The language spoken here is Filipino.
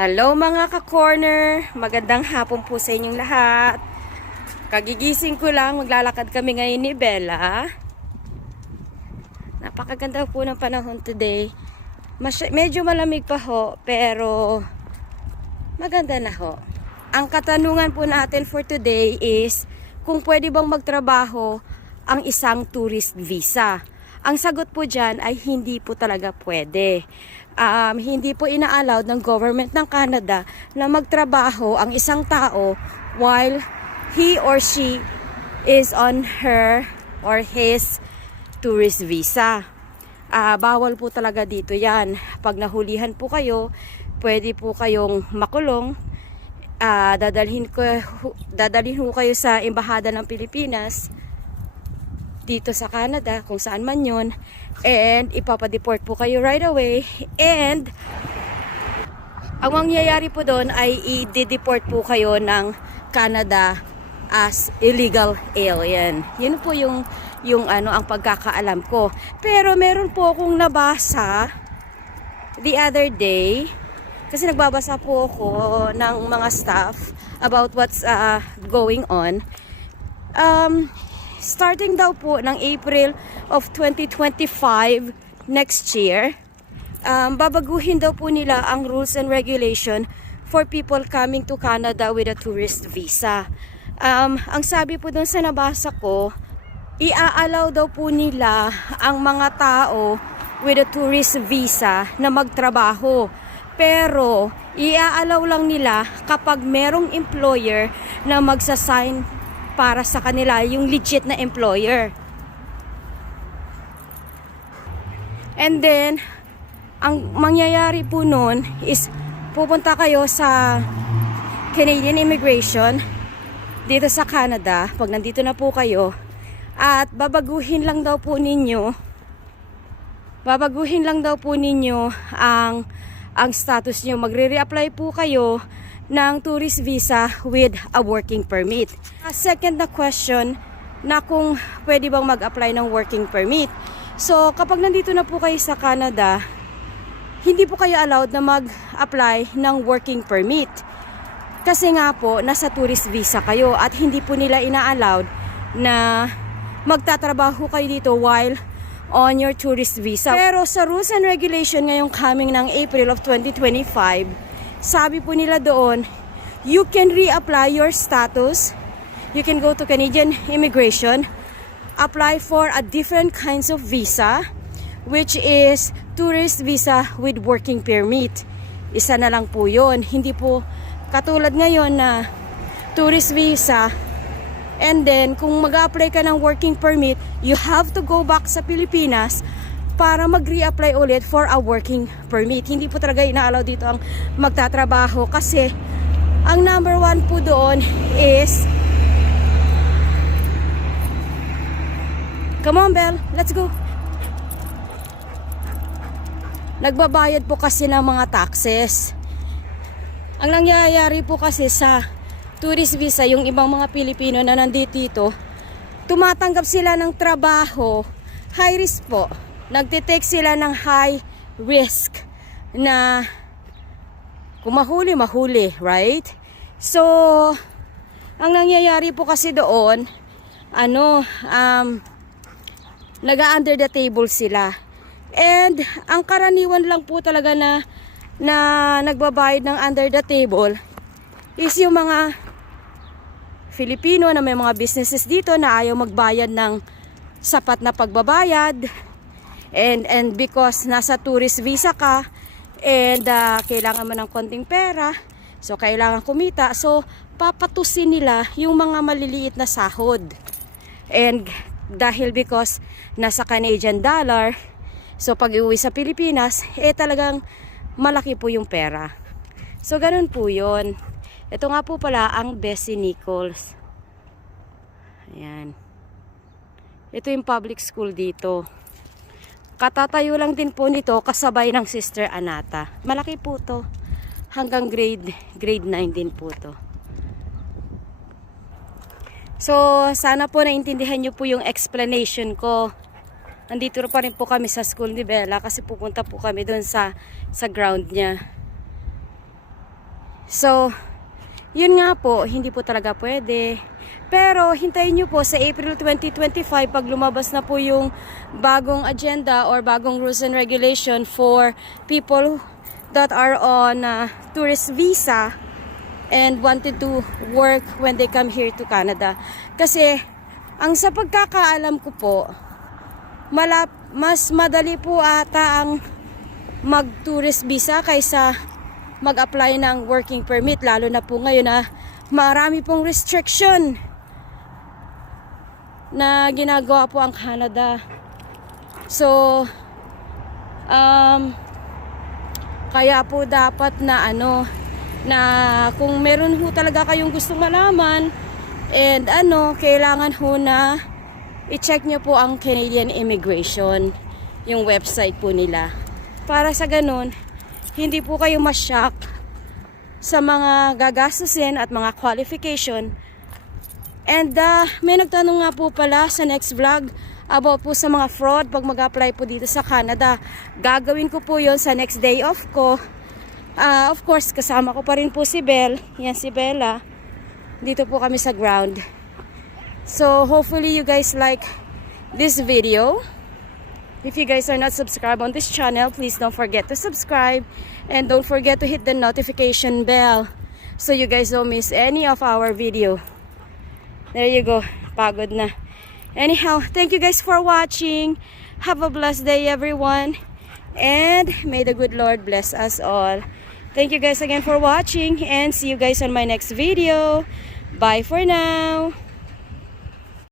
Hello mga ka-corner! Magandang hapon po sa inyong lahat. Kagigising ko lang, maglalakad kami ngayon ni Bella. Napakaganda po ng panahon today. Medyo malamig pa ho, pero maganda na ho. Ang katanungan po natin for today is kung pwede bang magtrabaho ang isang tourist visa. Ang sagot po dyan ay hindi po talaga pwede. Hindi po ina-allowed ng government ng Canada na magtrabaho ang isang tao while he or she is on her or his tourist visa. Bawal po talaga dito yan. Pag nahulihan po kayo, pwede po kayong makulong. Dadalhin ho kayo sa Embahada ng Pilipinas dito sa Canada, kung saan man yun, and ipapadeport po kayo right away, and ang mangyayari po doon ay i-deport po kayo ng Canada as illegal alien. Yun po yung ang pagkakaalam ko. Pero meron po akong nabasa the other day, kasi nagbabasa po ako ng mga stuff about what's going on. Starting daw po ng April of 2025 next year, babaguhin daw po nila ang rules and regulation for people coming to Canada with a tourist visa. Ang sabi po dun sa nabasa ko, i-allow daw po nila ang mga tao with a tourist visa na magtrabaho. Pero i-allow lang nila kapag merong employer na magsasign para sa kanila, yung legit na employer. And then, ang mangyayari po nun is pupunta kayo sa Canadian Immigration dito sa Canada, pag nandito na po kayo, at babaguhin lang daw po ninyo ang status nyo. Magre-reapply po kayo ng tourist visa with a working permit. Second na question na kung pwede bang mag-apply ng working permit. So, kapag nandito na po kayo sa Canada, hindi po kayo allowed na mag-apply ng working permit. Kasi nga po, nasa tourist visa kayo at hindi po nila ina-allowed na magtatrabaho kayo dito while on your tourist visa. Pero sa rules and regulation ngayong coming ng April of 2025, sabi po nila doon, you can reapply your status. You can go to Canadian Immigration, apply for a different kinds of visa, which is tourist visa with working permit. Isa na lang po yun. Hindi po katulad ngayon na tourist visa, and then kung mag-apply ka ng working permit, you have to go back sa Pilipinas para mag-reapply ulit for a working permit. Hindi po talaga ina-allow dito ang magtatrabaho kasi ang number one po doon is, come on Belle, let's go. Nagbabayad po kasi ng mga taxes. Ang nangyayari po kasi sa tourist visa, yung ibang mga Pilipino na nandito, tumatanggap sila ng trabaho, high risk po. Nagtitake sila ng high risk na kung mahuli, right? So, ang nangyayari po kasi doon, naga-under the table sila. And, ang karaniwan lang po talaga na nagbabayad ng under the table is yung mga Filipino na may mga businesses dito na ayaw magbayad ng sapat na pagbabayad. And because nasa tourist visa ka and kailangan mo ng konting pera, so kailangan kumita, so papatusin nila yung mga maliliit na sahod. And dahil because nasa Canadian dollar, so pag iuwi sa Pilipinas, talagang malaki po yung pera. So ganun po yun. Ito nga po pala ang Bessie Nichols. Ayan. Ito yung public school dito. Katatayo lang din po nito kasabay ng Sister Anata. Malaki po to. Hanggang grade 9 din po to. So, sana po naintindihan nyo po yung explanation ko. Nandito pa rin po kami sa school ni Bella kasi pupunta po kami doon sa ground niya. So, yun nga po, hindi po talaga pwede. Pero hintayin nyo po sa April 2025 pag lumabas na po yung bagong agenda or bagong rules and regulation for people that are on tourist visa and wanted to work when they come here to Canada. Kasi, ang sa pagkakaalam ko po, mas madali po ata ang mag-tourist visa kaysa mag-apply ng working permit. Lalo na po ngayon na marami pong restriction na ginagawa po ang Canada. So, kaya po dapat na na kung meron ho talaga kayong gustong malaman and kailangan ho na i-check nyo po ang Canadian Immigration, yung website po nila. Para sa ganun, hindi po kayo ma-shock sa mga gagastusin at mga qualification. And may nagtanong nga po pala sa next vlog about po sa mga fraud pag mag-apply po dito sa Canada. Gagawin ko po yon sa next day off ko. Of course, kasama ko pa rin po si Belle. Yan si Bella. Dito po kami sa ground. So, hopefully you guys like this video. If you guys are not subscribed on this channel, please don't forget to subscribe. And don't forget to hit the notification bell so you guys don't miss any of our video. There you go. Pagod na. Anyhow, thank you guys for watching. Have a blessed day, everyone. And may the good Lord bless us all. Thank you guys again for watching and see you guys on my next video. Bye for now.